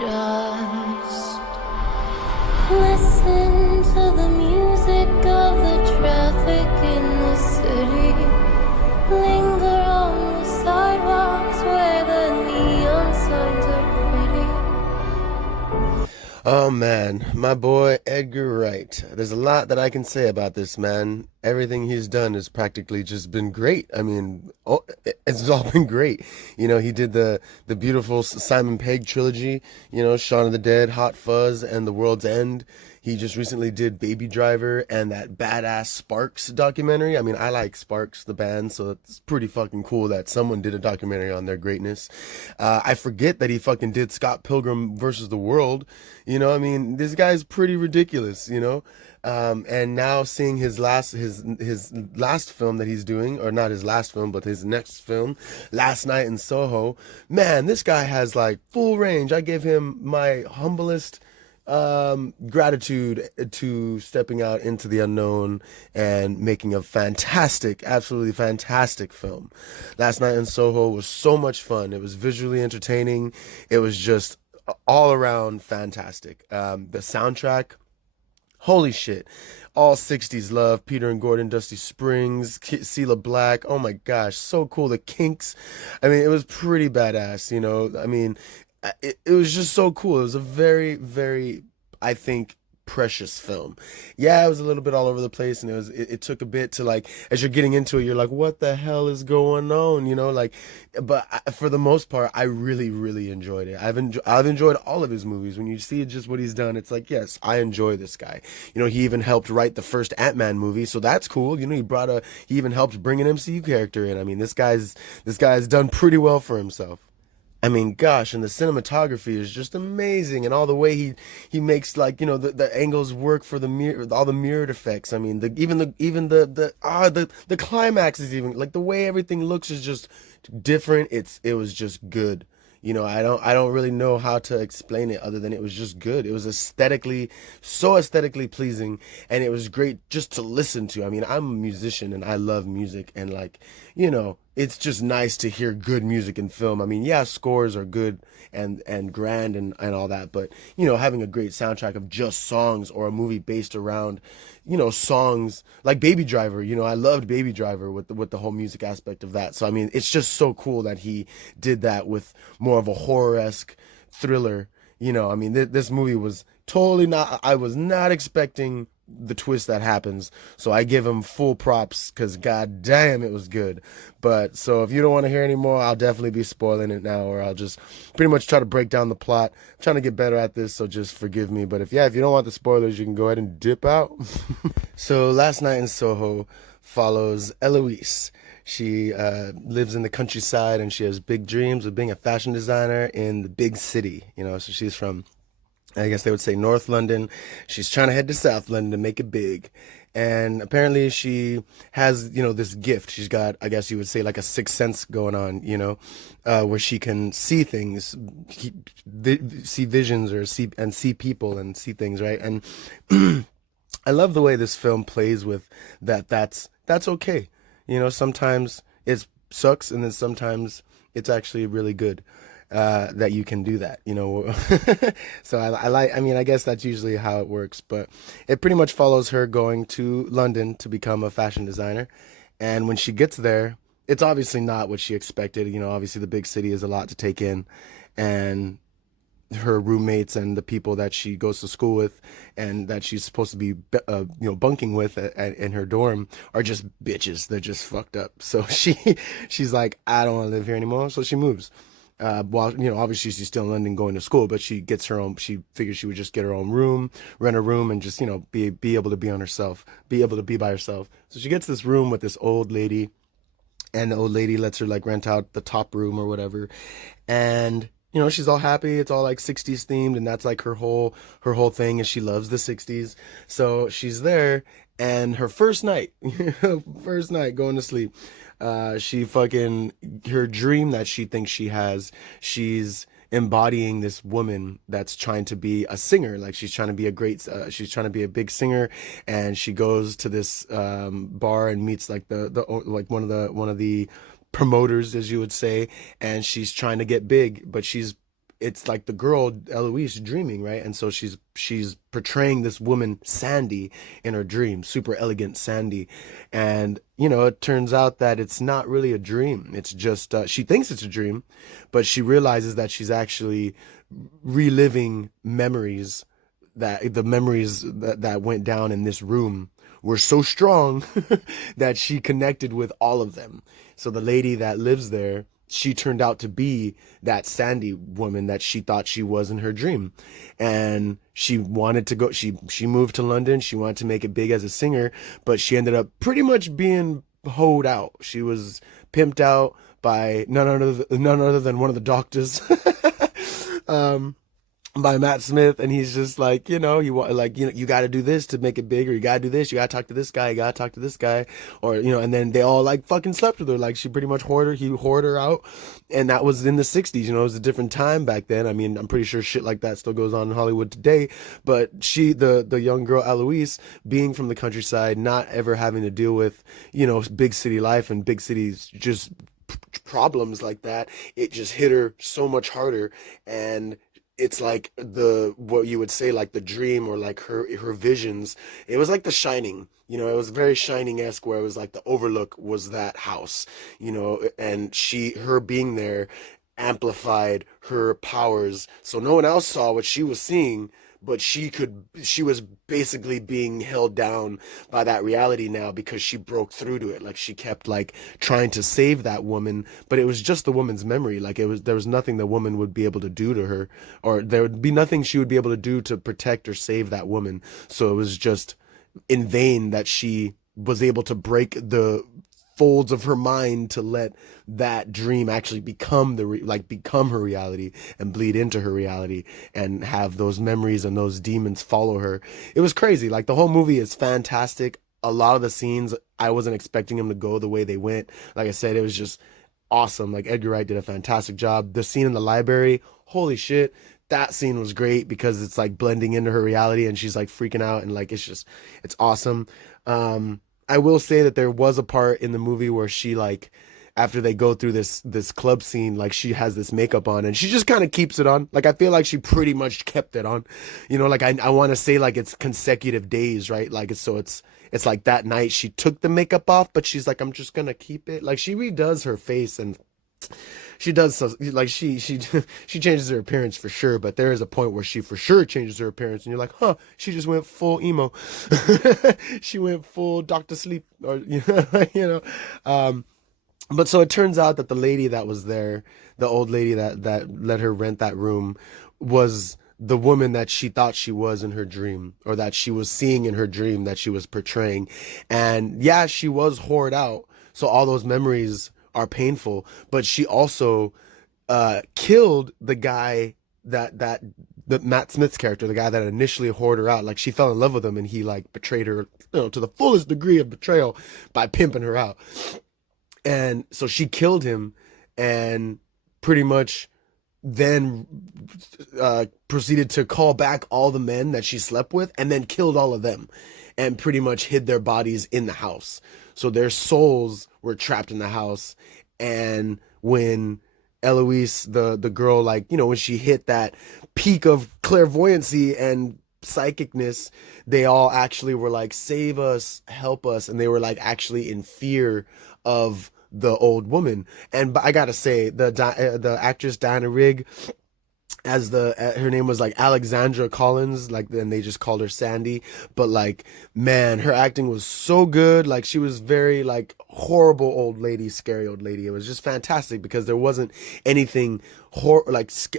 Just listen to the music of the traffic in the city. Linger on the sidewalks where the neon signs are pretty. Oh man, my boy Edgar Wright. There's a lot that I can say about this man. Everything he's done has practically just been great. I mean, it's all been great. He did the beautiful Simon Pegg trilogy, Shaun of the Dead, Hot Fuzz, and The World's End. He just recently did Baby Driver and that badass Sparks documentary. I mean, I like Sparks, the band, so it's pretty fucking cool that someone did a documentary on their greatness. I forget that he fucking did Scott Pilgrim versus the World. I mean, this guy's pretty ridiculous. And now seeing his last film that he's doing, or not his last film, but his next film, Last Night in Soho. Man, this guy has like full range. I give him my humblest gratitude to stepping out into the unknown and making a fantastic, absolutely fantastic film. Last Night in Soho was so much fun. It was visually entertaining. It was just all around fantastic. The soundtrack, holy shit. All 60s love. Peter and Gordon, Dusty Springs, Cela Black. Oh my gosh, so cool. The Kinks. I mean, it was pretty badass. I mean, it was just so cool. It was a very, very, I think, precious film. Yeah, it was a little bit all over the place, and it took a bit to, like, as you're getting into it, you're like, what the hell is going on? But for the most part, I really, really enjoyed it. I've enjoyed all of his movies. When you see just what he's done, it's like, yes, I enjoy this guy. He even helped write the first Ant-Man movie, so that's cool. He even helped bring an MCU character in. I mean, this guy's done pretty well for himself. I mean, gosh, and the cinematography is just amazing, and all the way he makes, like, the angles work for the mirror, all the mirrored effects. I mean, the climax is even, like, the way everything looks is just different. It was just good. I don't really know how to explain it other than it was just good. It was so aesthetically pleasing, and it was great just to listen to. I mean, I'm a musician and I love music, and, like, it's just nice to hear good music in film. I mean, yeah, scores are good and grand and all that, but having a great soundtrack of just songs, or a movie based around songs like Baby Driver. I loved Baby Driver with the whole music aspect of that. So I mean, it's just so cool that he did that with more of a horror-esque thriller. I mean, this movie was totally not, I was not expecting the twist that happens, so I give him full props, because god damn, it was good. But so if you don't want to hear any more, I'll definitely be spoiling it now, or I'll just pretty much try to break down the plot. I'm trying to get better at this, so just forgive me. But if you don't want the spoilers, you can go ahead and dip out. So Last Night in Soho follows Eloise. She lives in the countryside, and she has big dreams of being a fashion designer in the big city. So she's from, I guess they would say, North London. She's trying to head to South London to make it big. And apparently she has, this gift. She's got, I guess you would say, like a sixth sense going on, where she can see things, see visions, or see people and see things, right? And I love the way this film plays with that. That's okay. Sometimes it sucks, and then sometimes it's actually really good. That you can do that. So I mean, I guess that's usually how it works, but it pretty much follows her going to London to become a fashion designer. And when she gets there, it's obviously not what she expected. Obviously the big city is a lot to take in, and her roommates and the people that she goes to school with and that she's supposed to be bunking with in her dorm are just bitches. They're just fucked up. So she's like, I don't want to live here anymore, so she moves. While obviously she's still in London going to school, but she gets her own. She figures she would just get her own room, rent a room, and just be able to be by herself. So she gets this room with this old lady, and the old lady lets her, like, rent out the top room or whatever, and she's all happy. It's all like 60s themed, and that's like her whole thing, and she loves the 60s. So she's there, and her first night going to sleep, she fucking, her dream that she thinks she has, she's embodying this woman that's trying to be a singer. Like, she's trying to be she's trying to be a big singer, and she goes to this bar and meets, like, like one of the promoters, as you would say, and she's trying to get big, but she's it's like the girl Eloise dreaming, right? And so she's portraying this woman Sandy in her dream, super elegant Sandy. And it turns out that it's not really a dream. It's just she thinks it's a dream, but she realizes that she's actually reliving memories, that the memories that went down in this room were so strong that she connected with all of them. So the lady that lives there, she turned out to be that Sandy woman that she thought she was in her dream. And she wanted to go, she moved to London. She wanted to make it big as a singer, but she ended up pretty much being hoed out. She was pimped out by none other than one of the doctors. By Matt Smith, and he's just like, you got to do this to make it bigger. You got to do this. You got to talk to this guy. You got to talk to this guy, or and then they all like fucking slept with her. Like she pretty much he hoarded her out, and that was in the '60s. It was a different time back then. I mean, I'm pretty sure shit like that still goes on in Hollywood today. But she, the young girl Eloise, being from the countryside, not ever having to deal with big city life and big cities just problems like that, it just hit her so much harder. And it's like what you would say, like the dream, or like her visions. It was like The Shining. It was very Shining-esque, where it was like the overlook was that house, and her being there amplified her powers. So no one else saw what she was seeing, but she was basically being held down by that reality now, because she broke through to it. Like she kept like trying to save that woman, but it was just the woman's memory. Like there was nothing the woman would be able to do to her, or there would be nothing she would be able to do to protect or save that woman. So it was just in vain that she was able to break the folds of her mind to let that dream actually become become her reality and bleed into her reality and have those memories and those demons follow her. It was crazy. Like the whole movie is fantastic. A lot of the scenes, I wasn't expecting them to go the way they went. Like I said, it was just awesome. Like Edgar Wright did a fantastic job. The scene in the library, holy shit. That scene was great because it's like blending into her reality and she's like freaking out, and like it's awesome. I will say that there was a part in the movie where she, like, after they go through this club scene, like she has this makeup on and she just kind of keeps it on. Like I feel like she pretty much kept it on. Like I want to say like it's consecutive days, right? Like it's like that night she took the makeup off, but she's like, I'm just gonna keep it. Like she redoes her face, and she does, so like she she changes her appearance for sure, but there is a point where she for sure changes her appearance and you're like, huh, she just went full emo. She went full Dr. Sleep, or but so it turns out that the lady that was there, the old lady that let her rent that room, was the woman that she thought she was in her dream, or that she was seeing in her dream, that she was portraying. And yeah, she was whored out, so all those memories are painful, but she also killed the guy that Matt Smith's character, the guy that initially whored her out. Like she fell in love with him, and he like betrayed her, to the fullest degree of betrayal by pimping her out. And so she killed him, and pretty much then proceeded to call back all the men that she slept with, and then killed all of them, and pretty much hid their bodies in the house. So their souls were trapped in the house. And when Eloise, the girl, like, when she hit that peak of clairvoyancy and psychicness, they all actually were like, save us, help us. And they were like actually in fear of the old woman. And I gotta say, the actress Diana Rigg, as her name was like Alexandra Collins, like, then they just called her Sandy. But like, man, her acting was so good. Like she was very like horrible old lady, scary old lady. It was just fantastic because there wasn't anything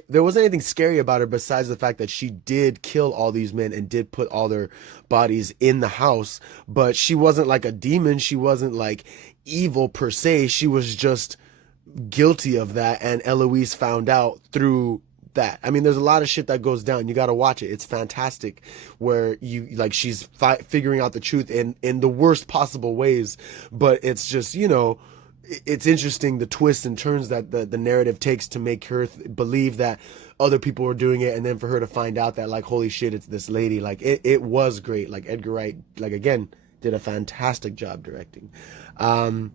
there wasn't anything scary about her besides the fact that she did kill all these men and did put all their bodies in the house. But she wasn't like a demon. She wasn't like evil per se. She was just guilty of that. And Eloise found out through that. I mean, there's a lot of shit that goes down. You got to watch it. It's fantastic, where she's figuring out the truth in the worst possible ways. But it's just, it's interesting the twists and turns that the narrative takes to make her believe that other people were doing it, and then for her to find out that, like, holy shit, it's this lady. Like it was great. Like Edgar Wright, like, again, did a fantastic job directing. But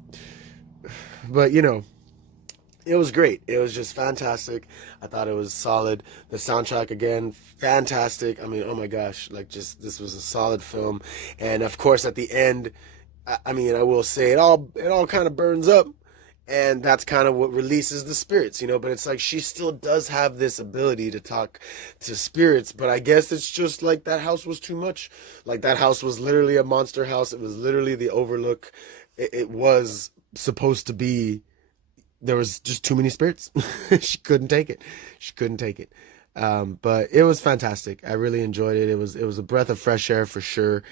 It was great. It was just fantastic. I thought it was solid. The soundtrack again, fantastic. I mean, oh my gosh, like just this was a solid film. And of course, at the end, I mean, I will say it all kind of burns up, and that's kind of what releases the spirits, you know. But it's like she still does have this ability to talk to spirits, but I guess it's just like that house was too much. Like that house was literally a monster house. It was literally the Overlook. It was supposed to be. There was just too many spirits. She couldn't take it. She couldn't take it. But it was fantastic. I really enjoyed it. It was a breath of fresh air for sure.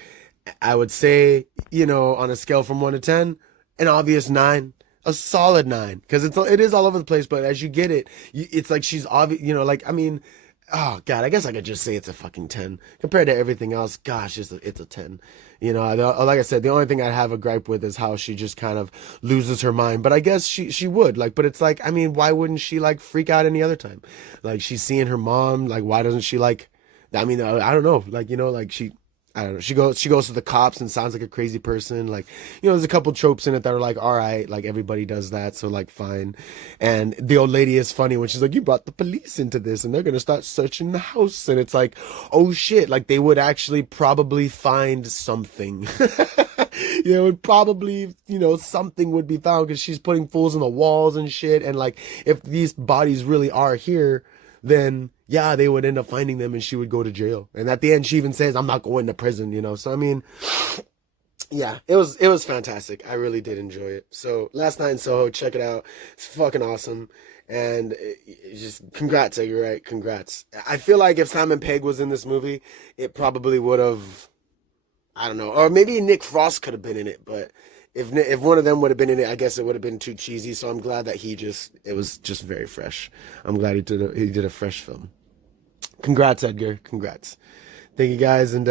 I would say, you know, on a scale from 1 to 10, an obvious 9, a solid 9, because it is all over the place. But as you get it, it's like she's obvious. You know, like I mean, oh God, I guess I could just say it's a fucking 10 compared to everything else. Gosh, it's a 10. You know, like I said, the only thing I have a gripe with is how she just kind of loses her mind. But I guess she would like. But it's like, I mean, why wouldn't she like freak out any other time? Like she's seeing her mom. Like why doesn't she like? I mean, I don't know. Like you know, like I don't know. She goes to the cops and sounds like a crazy person. Like, you know, there's a couple tropes in it that are like, all right, like everybody does that, so like fine. And the old lady is funny when she's like, you brought the police into this and they're gonna start searching the house. And it's like, oh shit, like they would actually probably find something. You know, probably, you know, something would be found because she's putting fools on the walls and shit. And like, if these bodies really are here, then yeah, they would end up finding them and she would go to jail. And at the end, she even says, I'm not going to prison, you know? So, I mean, yeah, it was fantastic. I really did enjoy it. So Last Night in Soho, check it out. It's fucking awesome. And just congrats, Edgar Wright. Congrats. I feel like if Simon Pegg was in this movie, it probably would have, I don't know, or maybe Nick Frost could have been in it, but if one of them would have been in it, I guess it would have been too cheesy. So I'm glad that it was just very fresh. I'm glad he did a fresh film. Congrats, Edgar. Congrats. Thank you guys, and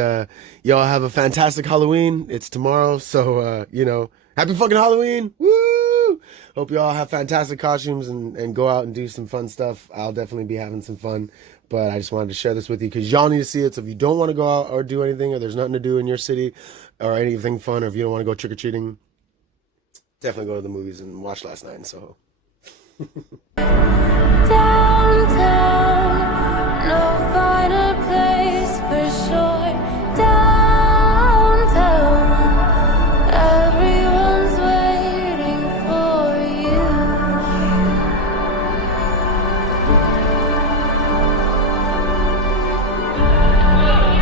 y'all have a fantastic Halloween. It's tomorrow, so you know, happy fucking Halloween. Woo! Hope y'all have fantastic costumes and go out and do some fun stuff. I'll definitely be having some fun. But I just wanted to share this with you because y'all need to see it. So if you don't want to go out or do anything, or there's nothing to do in your city or anything fun, or if you don't want to go trick-or-treating, definitely go to the movies and watch Last Night in Soho.